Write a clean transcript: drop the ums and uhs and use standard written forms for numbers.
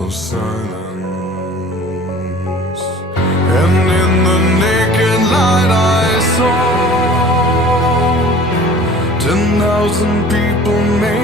of silence. And in the naked light I saw 10,000 people made